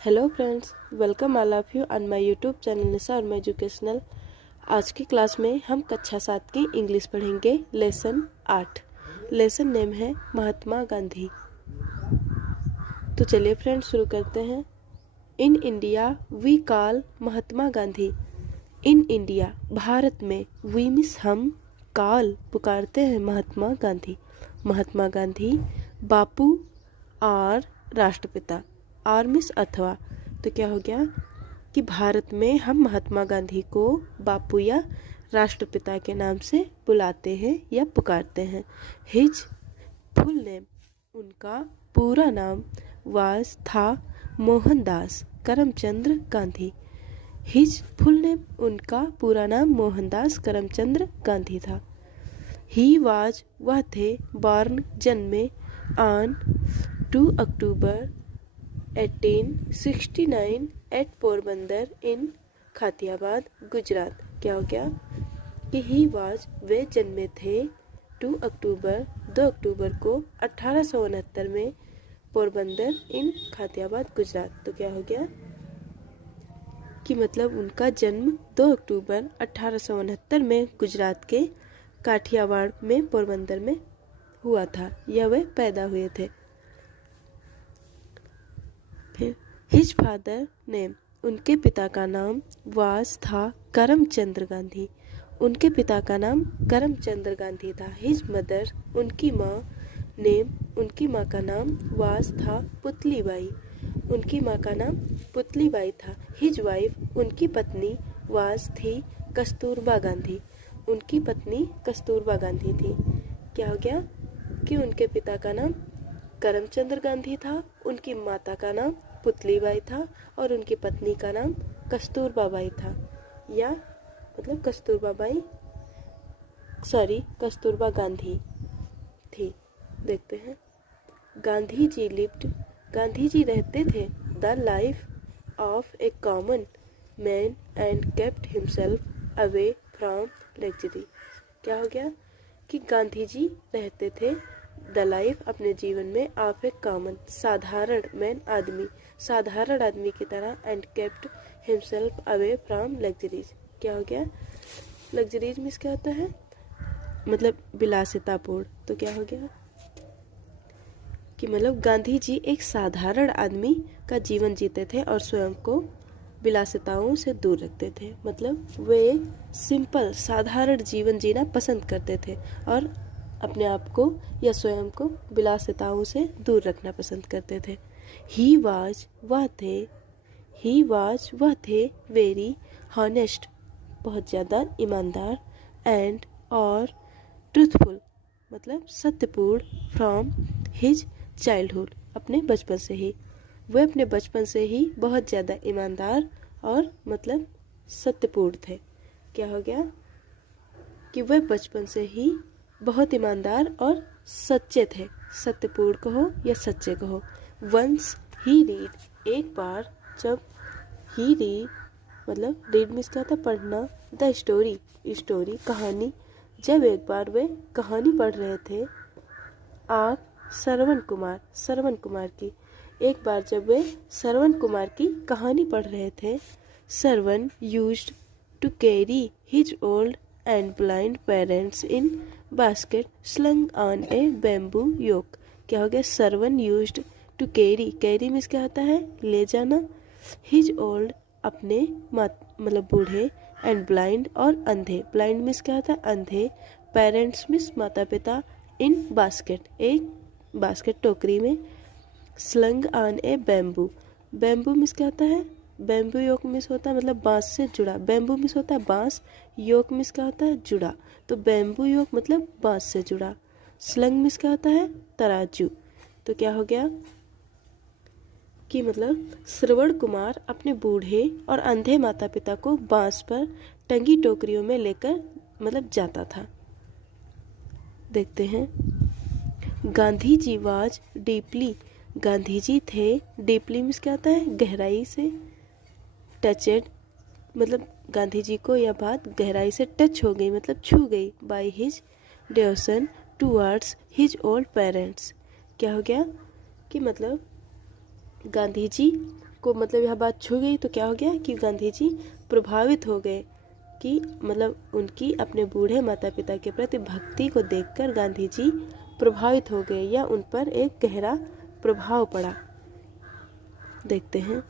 Hello friends, welcome all of you on my YouTube channel Nisha और मैं educational. आज की क्लास में हम कक्षा 7 की इंग्लिश पढ़ेंगे। लेसन 8। लेसन नेम है महात्मा गांधी। तो चलिए फ्रेंड्स शुरू करते हैं। In India we call Mahatma Gandhi. In India Bharat में वी मिस हम कॉल पुकारते हैं महात्मा गांधी। महात्मा गांधी बापू और राष्ट्रपिता और मिस अथवा। तो क्या हो गया कि भारत में हम महात्मा गांधी को बापू या राष्ट्रपिता के नाम से बुलाते हैं या पुकारते हैं। हिज फुल नेम, उनका पूरा नाम वाज था Mohandas Karamchandra Gandhi. His full name, उनका पूरा नाम मोहनदास करमचंद्र गांधी था। ही वाज, वह थे, बॉर्न जन्मे ऑन 2 अक्टूबर 1869 एट पोरबंदर इन खातियाबाद गुजरात। क्या हो गया कि ही वाज, वे जन्मे थे 2 अक्टूबर को 1869 में पोरबंदर इन खातियाबाद गुजरात। तो क्या हो गया कि मतलब उनका जन्म 2 अक्टूबर 1869 में गुजरात के काठियावाड़ में पोरबंदर में हुआ था या वे पैदा हुए थे। फिर हिज फादर नेम, उनके पिता का नाम वाज था करमचंद्र गांधी। उनके पिता का नाम करमचंद्र गांधी था। हिज मदर, उनकी माँ नेम, उनकी माँ का नाम वाज था पुतलीबाई। उनकी माँ का नाम पुतलीबाई था। हिज वाइफ, उनकी पत्नी वाज थी कस्तूरबा गांधी। उनकी पत्नी कस्तूरबा गांधी थी। क्या हो गया कि उनके पिता का नाम करमचंद्र गांधी था, उनकी माता का नाम पुतलीबाई था और उनकी पत्नी का नाम कस्तूरबा बाई था या मतलब कस्तूरबा गांधी थी। देखते हैं। गांधी जी लिव्ड, गांधी जी रहते थे the life of A common man and kept himself away from luxury. क्या हो गया कि गांधी जी रहते थे द लाइफ, अपने जीवन में, ऑफ ए कॉमन, साधारण मैन, आदमी, साधारण आदमी की तरह, and kept himself away from luxuries. क्या हो गया लग्जरीज मीन्स क्या होता है मतलब विलासितापूर्ण। तो क्या हो गया कि मतलब गांधी जी एक साधारण आदमी का जीवन जीते थे और स्वयं को विलासिताओं से दूर रखते थे। मतलब वे सिंपल साधारण जीवन जीना पसंद करते थे और अपने आप को या स्वयं को विलासिताओं से दूर रखना पसंद करते थे। ही वाज, वह थे वेरी हॉनेस्ट, बहुत ज़्यादा ईमानदार, एंड और ट्रूथफुल, मतलब सत्यपूर्ण, फ्रॉम हिज चाइल्डहुड, अपने बचपन से ही। वे अपने बचपन से ही बहुत ज़्यादा ईमानदार और मतलब सत्यपूर्ण थे। क्या हो गया कि वे बचपन से ही बहुत ईमानदार और सच्चे थे। सत्यपूर्ण कहो या सच्चे कहो। वंस ही रीड, एक बार जब, ही रीड मतलब रीड मीन्स क्या था पढ़ना, द स्टोरी, स्टोरी कहानी, जब एक बार वे कहानी पढ़ रहे थे आप श्रवण कुमार की, एक बार जब वे श्रवण कुमार की कहानी पढ़ रहे थे। Shravan used to carry his old and blind parents in basket slung on a bamboo yoke. क्या हो गया Shravan used to carry, carry means क्या होता है ले जाना, हिज ओल्ड अपने मतलब बूढ़े, एंड ब्लाइंड और अंधे, ब्लाइंड मीन्स क्या होता है अंधे, पेरेंट्स मीन्स माता पिता, इन बास्केट एक बास्केट टोकरी में, slung on a bamboo, bamboo means क्या होता है बैम्बू योक मीन्स होता है मतलब बांस से जुड़ा, बैम्बू मीन्स होता है बांस, योक मीन्स क्या होता है जुड़ा, तो बैम्बू योक मतलब बांस से जुड़ा। स्लंग मीन्स क्या होता है तराजू। तो क्या हो गया कि मतलब श्रवण कुमार अपने बूढ़े और अंधे माता पिता को बांस पर टंगी टोकरियों में लेकर मतलब जाता था। देखते हैं। गांधी जी वाज डीपली, गांधी जी थे, डीपली मीन्स क्या होता है गहराई से, टचेड मतलब गांधी जी को यह बात गहराई से टच हो गई मतलब छू गई, by his devotion towards his old parents. क्या हो गया कि मतलब गांधी जी को मतलब यह बात छू गई तो क्या हो गया कि गांधी जी प्रभावित हो गए, कि मतलब उनकी अपने बूढ़े माता पिता के प्रति भक्ति को देखकर गांधी जी प्रभावित हो गए, या उन पर एक गहरा प्रभाव पड़ा। देखते हैं।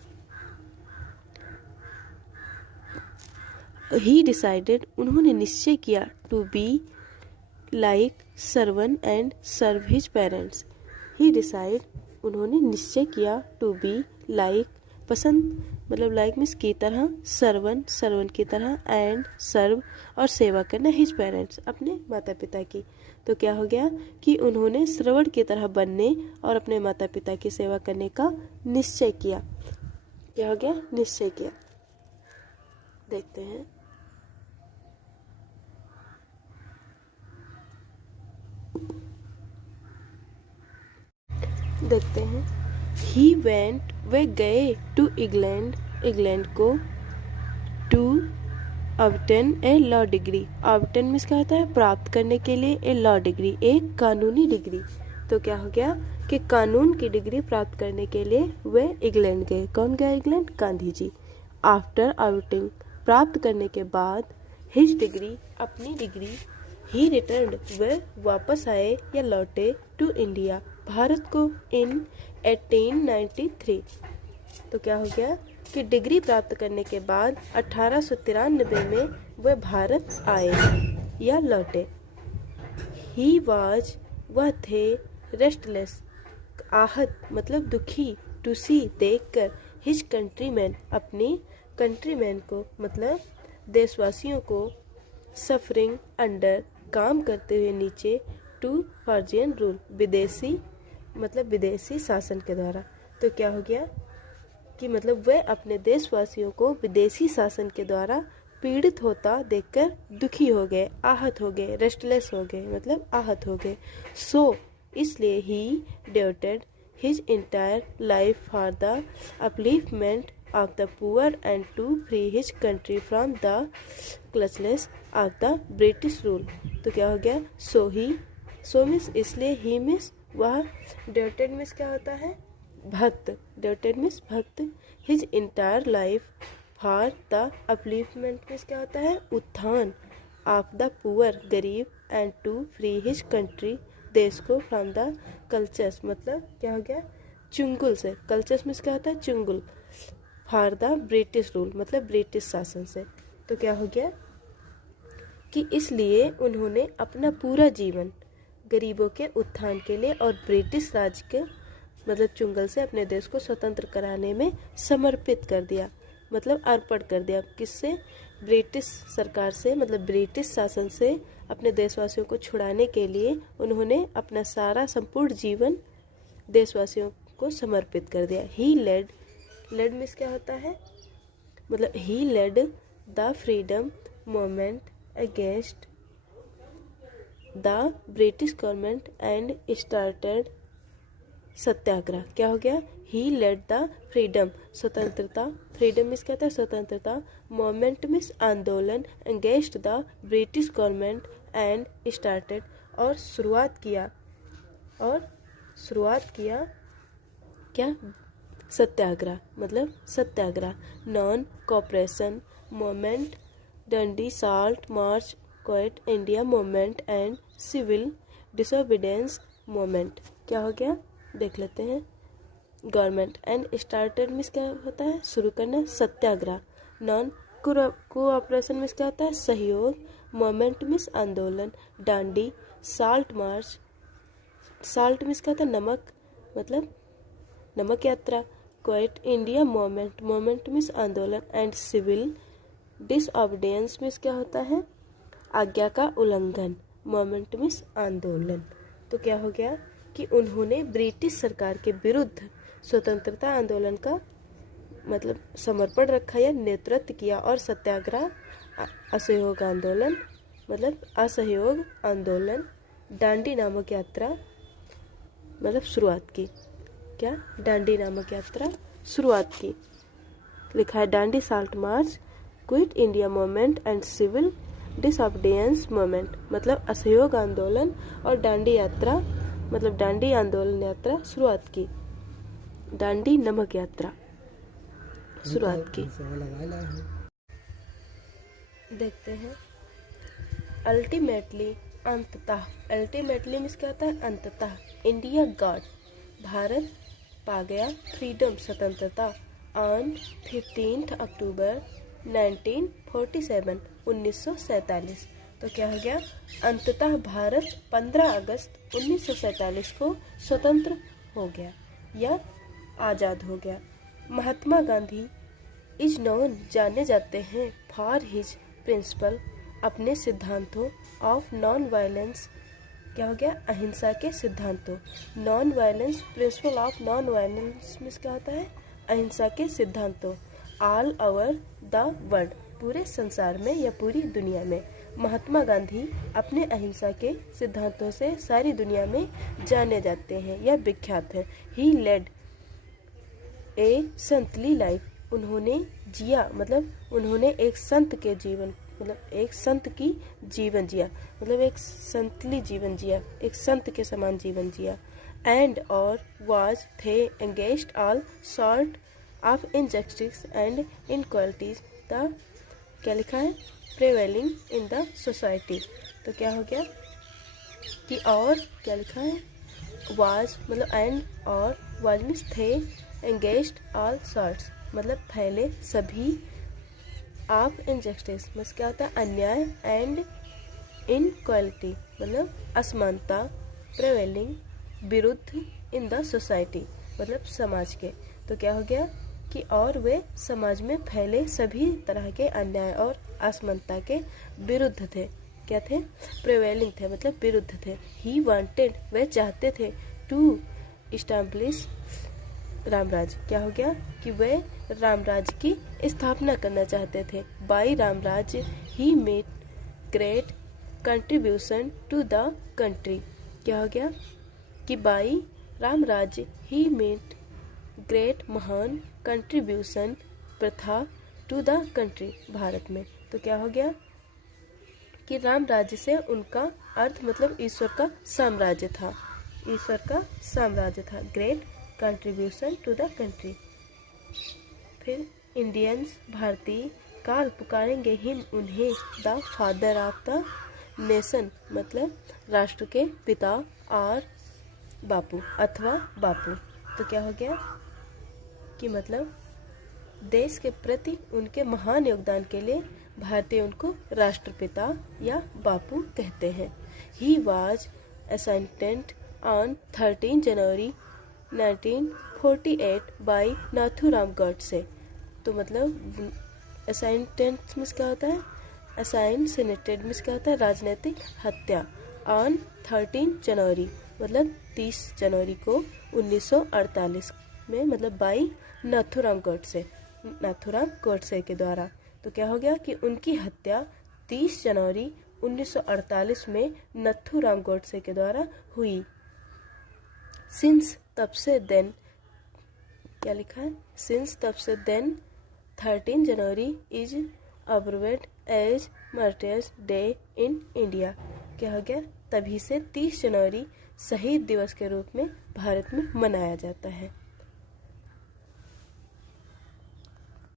ही डिसाइडेड, उन्होंने निश्चय किया, to be like Shravan and serve his parents. He decide, उन्होंने निश्चय किया, टू बी लाइक, पसंद मतलब लाइक मीन्स की तरह, सर्वन सर्वन की तरह, एंड सर्व और सेवा करना, हिज पेरेंट्स अपने माता पिता की। तो क्या हो गया कि उन्होंने श्रवण की तरह बनने और अपने माता पिता की सेवा करने का निश्चय किया। क्या हो गया? निश्चय किया। देखते हैं। देखते हैं। ही वेंट, वे गए, टू इंग्लैंड, इंग्लैंड को, to obtain a law degree. Obtain means क्या होता है? प्राप्त करने के लिए, ए लॉ डिग्री, एक कानूनी डिग्री। तो क्या हो गया कि कानून की डिग्री प्राप्त करने के लिए वे इंग्लैंड गए। कौन गया England? Gandhi ji. After outing, प्राप्त करने के बाद, हिज डिग्री, अपनी डिग्री, ही रिटर्न्ड, वे वापस आए या लौटे, टू इंडिया, भारत को, इन 1893। तो क्या हो गया कि डिग्री प्राप्त करने के बाद 1893 में वह भारत आए या लौटे। ही वाज, वह थे, रेस्टलेस, आहत मतलब दुखी, टू सी, देखकर, हिज कंट्रीमैन, अपनी कंट्रीमैन को मतलब देशवासियों को, सफरिंग अंडर, काम करते हुए नीचे, टू फॉर्जियन रूल, विदेशी मतलब विदेशी शासन के द्वारा। तो क्या हो गया कि मतलब वे अपने देशवासियों को विदेशी शासन के द्वारा पीड़ित होता देखकर दुखी हो गए, आहत हो गए, रेस्टलेस हो गए मतलब आहत हो गए। सो इसलिए he devoted his entire life for the upliftment of the poor and to free his country from the clutches of the British rule. तो क्या हो गया? सो ही, सो मीन्स इसलिए, ही मीन्स वह, डिवोटेड मीन्स क्या होता है? भक्त, डिवोटेड मीन्स भक्त, his entire life for the upliftment means क्या होता है? उत्थान, ऑफ द पुअर गरीब, and to free his country, देश को, फ्रॉम द कल्चर्स मतलब क्या हो गया? चुंगुल से। कल्चर्स मीन्स क्या होता है? चुंगुल, फॉर द ब्रिटिश रूल मतलब ब्रिटिश शासन से। तो क्या हो गया कि इसलिए उन्होंने अपना पूरा जीवन गरीबों के उत्थान के लिए और ब्रिटिश राज के मतलब चुंगल से अपने देश को स्वतंत्र कराने में समर्पित कर दिया, मतलब अर्पण कर दिया। किससे? ब्रिटिश सरकार से मतलब ब्रिटिश शासन से अपने देशवासियों को छुड़ाने के लिए उन्होंने अपना सारा संपूर्ण जीवन देशवासियों को समर्पित कर दिया। ही लेड, लेड मीन्स क्या होता है? मतलब he led the freedom movement against the British government and started satyagraha. क्या हो गया? ही लेड द फ्रीडम, स्वतंत्रता, फ्रीडम मीन्स क्या होता है? स्वतंत्रता, मूवमेंट मीन्स आंदोलन, against the British government and started और शुरुआत किया, और शुरुआत किया क्या? सत्याग्रह मतलब satyagraha. Non cooperation movement, Dandi salt march, Quit India movement and civil disobedience movement. क्या हो गया? देख लेते हैं। गवर्नमेंट एंड स्टार्टेड मीन्स क्या होता है? शुरू करना, सत्याग्रह। नॉन कोऑपरेशन मीन्स क्या होता है? सहयोग। मूवमेंट मीन्स आंदोलन। डांडी, साल्ट मार्च, साल्ट मीन्स क्या होता है? नमक मतलब नमक यात्रा। Quit India movement, movement means आंदोलन। एंड सिविल डिसऑबीडियंस मीन्स क्या होता है? आज्ञा का उल्लंघन। मूवमेंट मीन्स आंदोलन। तो क्या हो गया कि उन्होंने ब्रिटिश सरकार के विरुद्ध स्वतंत्रता आंदोलन का मतलब समर्पण रखा या नेतृत्व किया, और सत्याग्रह, असहयोग आंदोलन मतलब असहयोग आंदोलन, डांडी नामक यात्रा मतलब शुरुआत की। क्या? डांडी नामक यात्रा शुरुआत की। लिखा है Dandi salt march, Quit India movement and civil disobedience movement मतलब असहयोग आंदोलन और डांडी यात्रा मतलब डांडी आंदोलन यात्रा शुरुआत की। डांडी नमक यात्रा। शुरुआत की। देखते हैं। अल्टीमेटली, अंततः, अल्टीमेटली मीन्स क्या होता है? अंततः। इंडिया गॉट, भारत पा गया फ्रीडम, स्वतंत्रता, ऑन 15 अक्टूबर 1947, 1947। तो क्या हो गया? अंततः भारत 15 अगस्त 1947 को स्वतंत्र हो गया या आज़ाद हो गया। महात्मा गांधी इज नोन, जाने जाते हैं, फॉर हिज प्रिंसिपल, अपने सिद्धांतों, ऑफ नॉन वायलेंस, क्या हो गया? अहिंसा के सिद्धांतों। Non violence, principle of non violence means क्या होता है? अहिंसा के सिद्धांतों। ऑल ओवर द वर्ल्ड, पूरे संसार में या पूरी दुनिया में। महात्मा गांधी अपने अहिंसा के सिद्धांतों से सारी दुनिया में जाने जाते हैं या विख्यात हैं। ही लेड ए संतली लाइफ, उन्होंने जिया, मतलब उन्होंने एक संत के जीवन, मतलब एक संत की जीवन जिया, मतलब एक संतली जीवन जिया, एक संत के समान जीवन जिया। एंड और वाज थे engaged all sort of injustice and inequalities the, क्या लिखा है? Prevailing in the society. तो क्या हो गया कि और क्या लिखा है? वाज मतलब एंड, और वाज मीन्स थे, एंगेज्ड ऑल सॉर्ट्स मतलब फैले सभी, ऑफ इनजस्टिस मीन्स क्या होता है? अन्याय, एंड इनक्वालिटी मतलब असमानता, प्रिवेलिंग विरुद्ध, इन द सोसाइटी मतलब समाज के। तो क्या हो गया कि और वे समाज में फैले सभी तरह के अन्याय और असमानता के विरुद्ध थे। क्या थे? प्रिवेलिंग थे मतलब विरुद्ध थे। ही वांटेड, वे चाहते थे, टू इस्टैब्लिश रामराज, क्या हो गया कि वे रामराज की स्थापना करना चाहते थे। By Ramraj he made great contribution to the country, क्या हो गया कि by Ramraj he made great, महान, कंट्रीब्यूशन प्रथा, टू द कंट्री, भारत में। तो क्या हो गया कि राम राज्य से उनका अर्थ मतलब ईश्वर का साम्राज्य था, ईश्वर का साम्राज्य था। Great contribution to the country. फिर इंडियंस, भारतीय, काल पुकारेंगे हिम, उन्हें, the father of the nation मतलब राष्ट्र के पिता, और बापू अथवा बापू। तो क्या हो गया कि मतलब देश के प्रति उनके महान योगदान के लिए भारतीय उनको राष्ट्रपिता या बापू कहते हैं। He was assassinated on 13 January 1948 by Nathuram Godse. तो मतलब असाइंटेड मीन्स क्या होता है? असाइन, सिनेटेड मीन्स क्या होता है? राजनीतिक हत्या। ऑन 13 जनवरी मतलब 30 जनवरी को 1948 में, मतलब बाई नाथूराम गॉडसे, नाथूराम गॉडसे के द्वारा। तो क्या हो गया कि उनकी हत्या 30 जनवरी 1948 में नाथूराम गॉडसे के द्वारा हुई। सिंस, तब से, देन, क्या लिखा है? सिंस, तब से, then 13 January is observed as martyrs day in India. क्या हो गया? तभी से 30 जनवरी शहीद दिवस के रूप में भारत में मनाया जाता है।